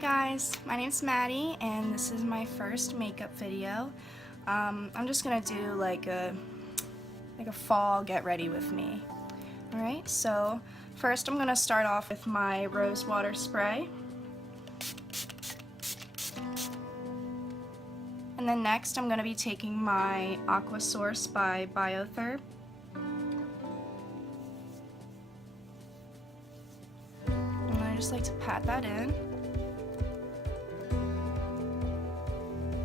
guys, my name's Maddie and this is my first makeup video. I'm just gonna do like a fall get ready with me. Alright, so first I'm gonna start off with my rose water spray. And then next I'm gonna be taking my Aquasource by Biotherm. And I just like to pat that in.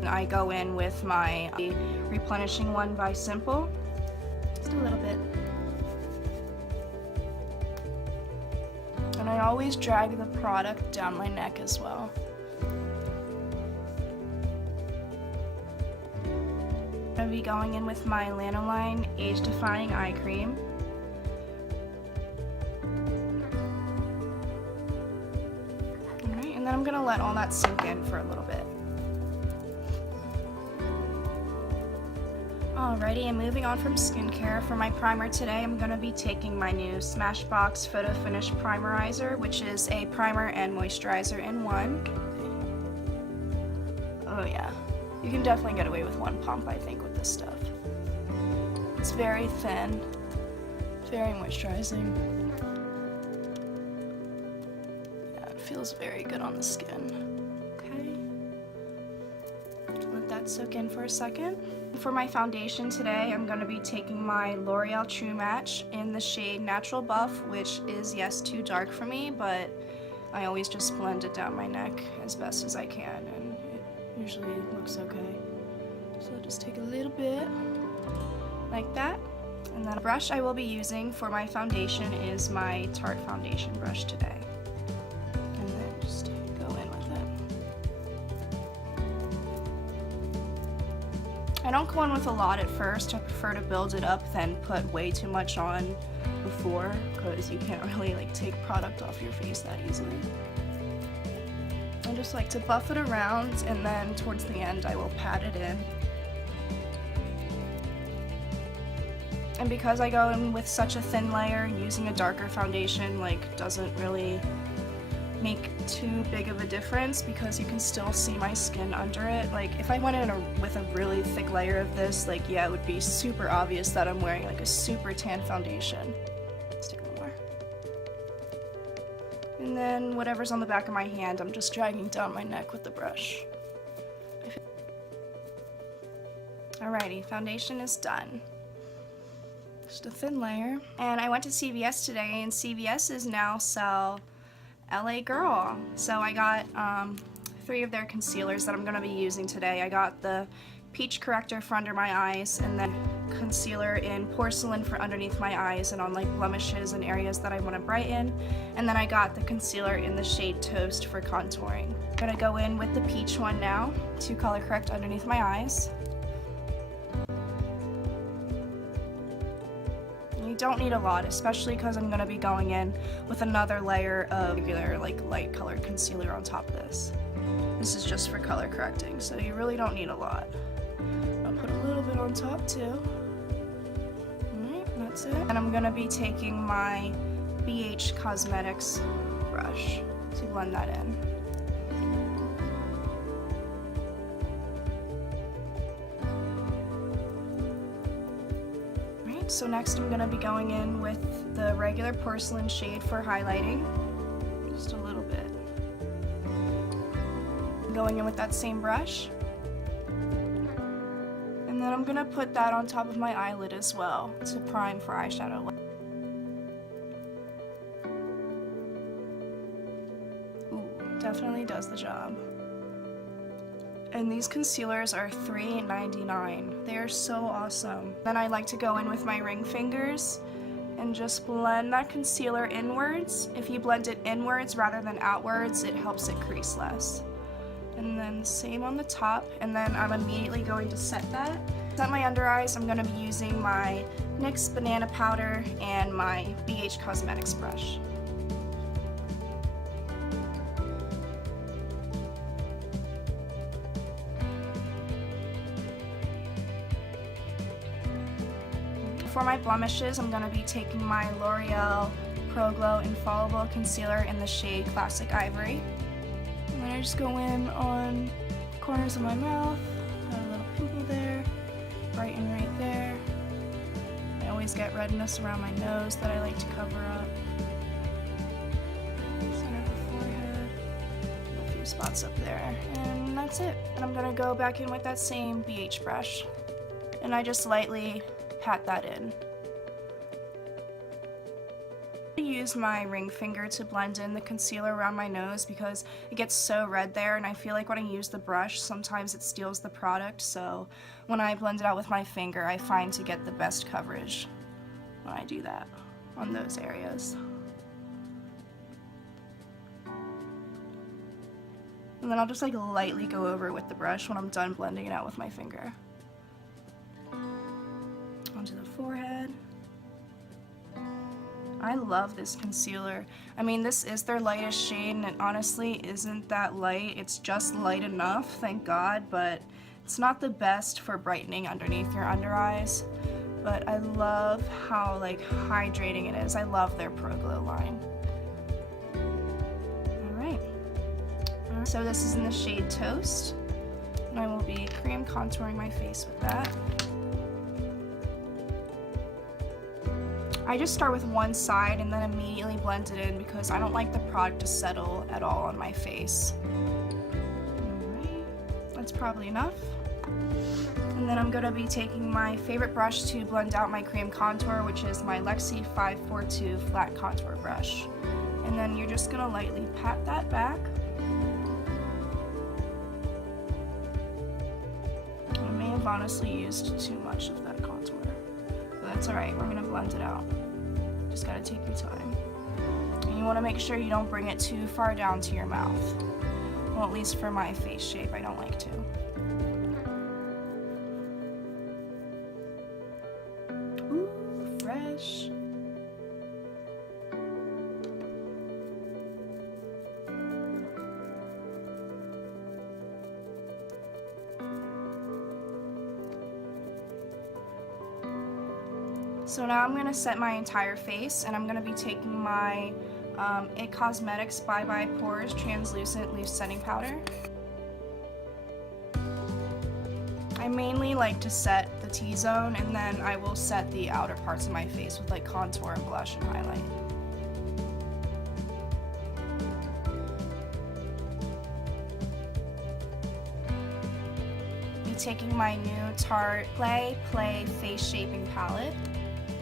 I go in with my replenishing one by Simple, just a little bit. And I always drag the product down my neck as well. I'm going to be going in with my Lanoline Age-Defying Eye Cream. Alright, and then I'm going to let all that sink in for a little bit. Alrighty, and moving on from skincare, for my primer today I'm going to be taking my new Smashbox Photo Finish Primerizer, which is a primer and moisturizer in one. Oh yeah, you can definitely get away with one pump, I think, with this stuff. It's very thin, very moisturizing. Yeah, it feels very good on the skin. Okay, let that soak in for a second. For my foundation today, I'm going to be taking my L'Oreal True Match in the shade Natural Buff, which is, yes, too dark for me, but I always just blend it down my neck as best as I can, and it usually looks okay. So I'll just take a little bit, like that. And then the brush I will be using for my foundation is my Tarte foundation brush today. And then just go in with it. I don't go in with a lot at first. I prefer to build it up than put way too much on before, because you can't really take product off your face that easily. I just like to buff it around, and then towards the end I will pat it in. And because I go in with such a thin layer, using a darker foundation doesn't really make too big of a difference, because you can still see my skin under it. If I went in with a really thick layer of this, yeah, it would be super obvious that I'm wearing a super tan foundation. Let's take a little more. And then whatever's on the back of my hand, I'm just dragging down my neck with the brush. Alrighty, foundation is done. Just a thin layer. And I went to CVS today, and CVS's now sell LA Girl. So I got 3 of their concealers that I'm going to be using today. I got the Peach Corrector for under my eyes, and then concealer in Porcelain for underneath my eyes and on blemishes and areas that I want to brighten. And then I got the concealer in the shade Toast for contouring. I'm going to go in with the Peach one now to color correct underneath my eyes. You don't need a lot, especially because I'm going to be going in with another layer of regular light colored concealer on top of this. This is just for color correcting, so you really don't need a lot. I'll put a little bit on top too. Alright, that's it. And I'm going to be taking my BH Cosmetics brush to blend that in. So next I'm going to be going in with the regular Porcelain shade for highlighting, just a little bit. I'm going in with that same brush, and then I'm going to put that on top of my eyelid as well to prime for eyeshadow. Ooh, definitely does the job. And these concealers are $3.99. They are so awesome. Then I like to go in with my ring fingers and just blend that concealer inwards. If you blend it inwards rather than outwards, it helps it crease less. And then same on the top, and then I'm immediately going to set that. To set my under eyes, I'm going to be using my NYX banana powder and my BH Cosmetics brush. For my blemishes, I'm going to be taking my L'Oreal Pro Glow Infallible Concealer in the shade Classic Ivory. And then I just go in on corners of my mouth, got a little pimple there, brighten right there. I always get redness around my nose that I like to cover up. Center of the forehead, a few spots up there, and that's it. And I'm gonna go back in with that same BH brush, and I just lightly pat that in. I use my ring finger to blend in the concealer around my nose because it gets so red there, and I feel like when I use the brush sometimes it steals the product, so when I blend it out with my finger I find to get the best coverage when I do that on those areas. And then I'll just like lightly go over it with the brush when I'm done blending it out with my finger. Onto the forehead. I love this concealer. I mean, this is their lightest shade, and it honestly isn't that light. It's just light enough, thank God, but it's not the best for brightening underneath your under eyes. But I love how like hydrating it is. I love their Pro Glow line. Alright. So this is in the shade Toast, and I will be cream contouring my face with that. I just start with one side and then immediately blend it in because I don't like the product to settle at all on my face. Alright, that's probably enough. And then I'm going to be taking my favorite brush to blend out my cream contour, which is my Lexi 542 flat contour brush. And then you're just going to lightly pat that back. I may have honestly used too much of that contour. That's alright, we're going to blend it out. Just gotta take your time. And you want to make sure you don't bring it too far down to your mouth. Well, at least for my face shape, I don't like to. Ooh, fresh. So now I'm going to set my entire face, and I'm going to be taking my It Cosmetics Bye Bye Pores Translucent Loose Setting Powder. I mainly like to set the T-zone, and then I will set the outer parts of my face with like contour and blush and highlight. I'll be taking my new Tarte Play Face Shaping Palette,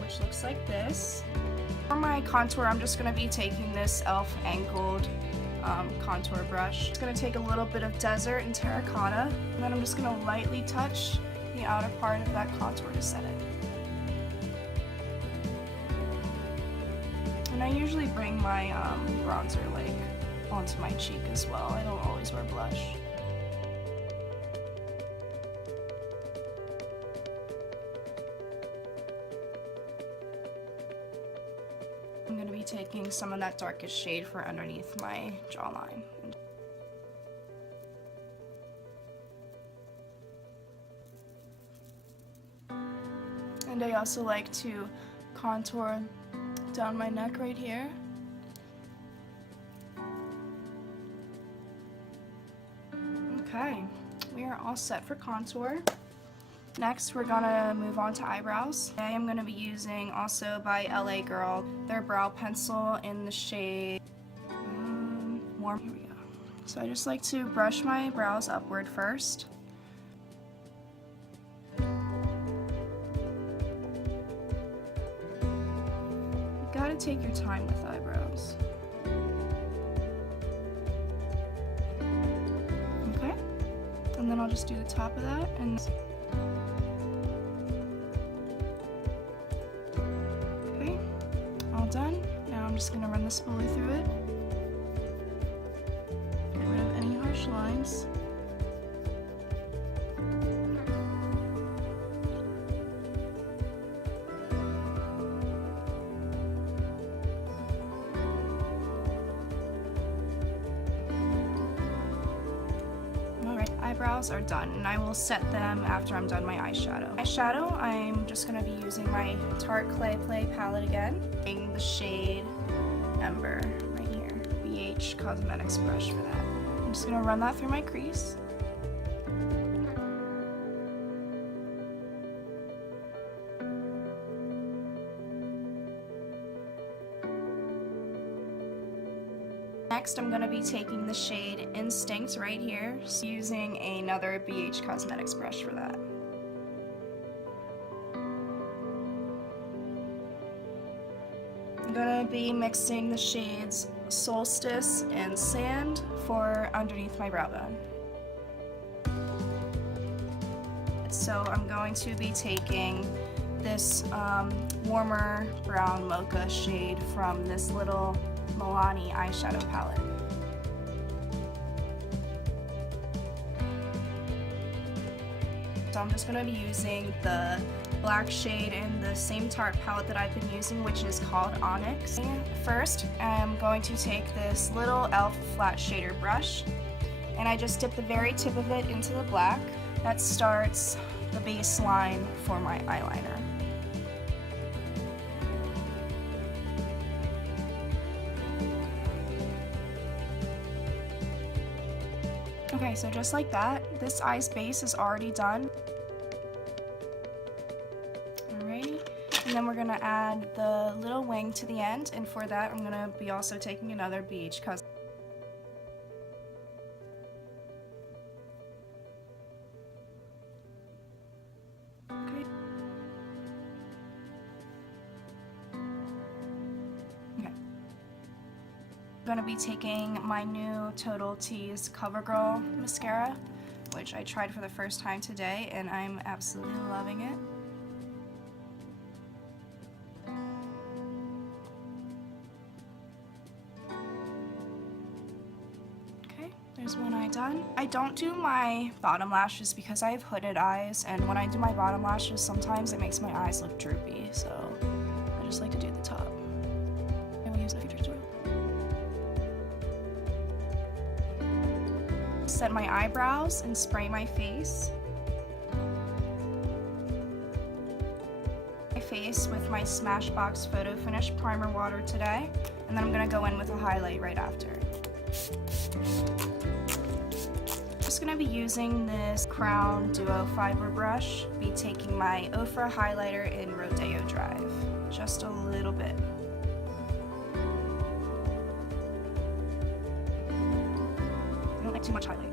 which looks like this. For my contour, I'm just going to be taking this e.l.f. angled contour brush. It's going to take a little bit of Desert and Terracotta, and then I'm just going to lightly touch the outer part of that contour to set it. And I usually bring my bronzer like onto my cheek as well. I don't always wear blush. I'm going to be taking some of that darkest shade for underneath my jawline. And I also like to contour down my neck right here. Okay, we are all set for contour. Next, we're gonna move on to eyebrows. Today I'm gonna be using also by LA Girl, their brow pencil in the shade Warm. Here we go. So I just like to brush my brows upward first. You gotta take your time with eyebrows. Okay, and then I'll just do the top of that and done. Now I'm just going to run the spoolie through it. Get rid of any harsh lines. Alright, eyebrows are done, and I will set them after I'm done my eyeshadow. Eyeshadow, I'm just going to be using my Tarte Clay Play palette again. The shade Ember right here, BH Cosmetics brush for that. I'm just gonna run that through my crease. Next, I'm going to be taking the shade Instinct right here, using another BH Cosmetics brush for that. I'm going to be mixing the shades Solstice and Sand for underneath my brow bone. So I'm going to be taking this warmer brown mocha shade from this little Milani eyeshadow palette. So I'm just going to be using the black shade in the same Tarte palette that I've been using, which is called Onyx. First, I'm going to take this little e.l.f. flat shader brush, and I just dip the very tip of it into the black. That starts the baseline for my eyeliner. Okay, so just like that, this eye's base is already done. Alrighty, and then we're gonna add the little wing to the end, and for that I'm gonna be also taking another BH Cosmetics. I'm going to be taking my new Total Tease Covergirl mascara, which I tried for the first time today, and I'm absolutely loving it. Okay, there's one eye done. I don't do my bottom lashes because I have hooded eyes, and when I do my bottom lashes, sometimes it makes my eyes look droopy, so I just like to do the top. I will use a future tutorial. Set my eyebrows and spray my face. My face with my Smashbox Photo Finish Primer Water today, and then I'm going to go in with a highlight right after. Just going to be using this Crown Duo Fiber brush, be taking my Ofra highlighter in Rodeo Drive, just a little bit. Too much highlight.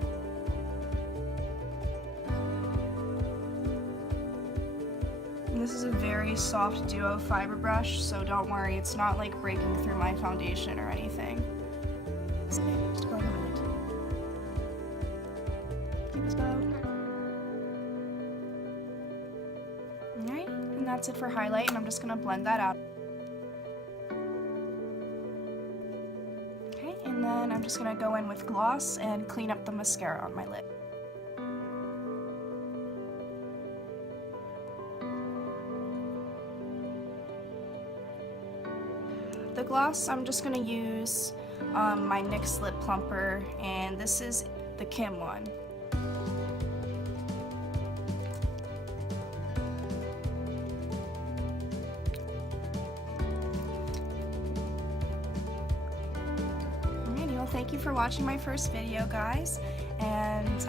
And this is a very soft duo fiber brush, so don't worry, it's not like breaking through my foundation or anything. Just going on it. Keep this going. Alright, and that's it for highlight, and I'm just gonna blend that out. And then I'm just going to go in with gloss and clean up the mascara on my lid. The gloss, I'm just going to use my NYX Lip Plumper, and this is the Kim one. Thank you for watching my first video, guys, and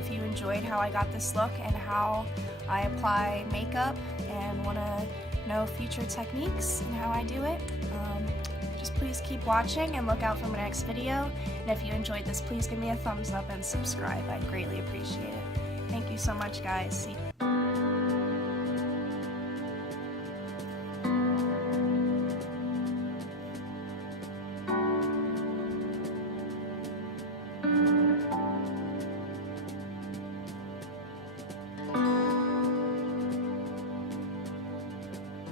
if you enjoyed how I got this look and how I apply makeup and want to know future techniques and how I do it, just please keep watching and look out for my next video. And if you enjoyed this, please give me a thumbs up and subscribe. I'd greatly appreciate it. Thank you so much, guys. See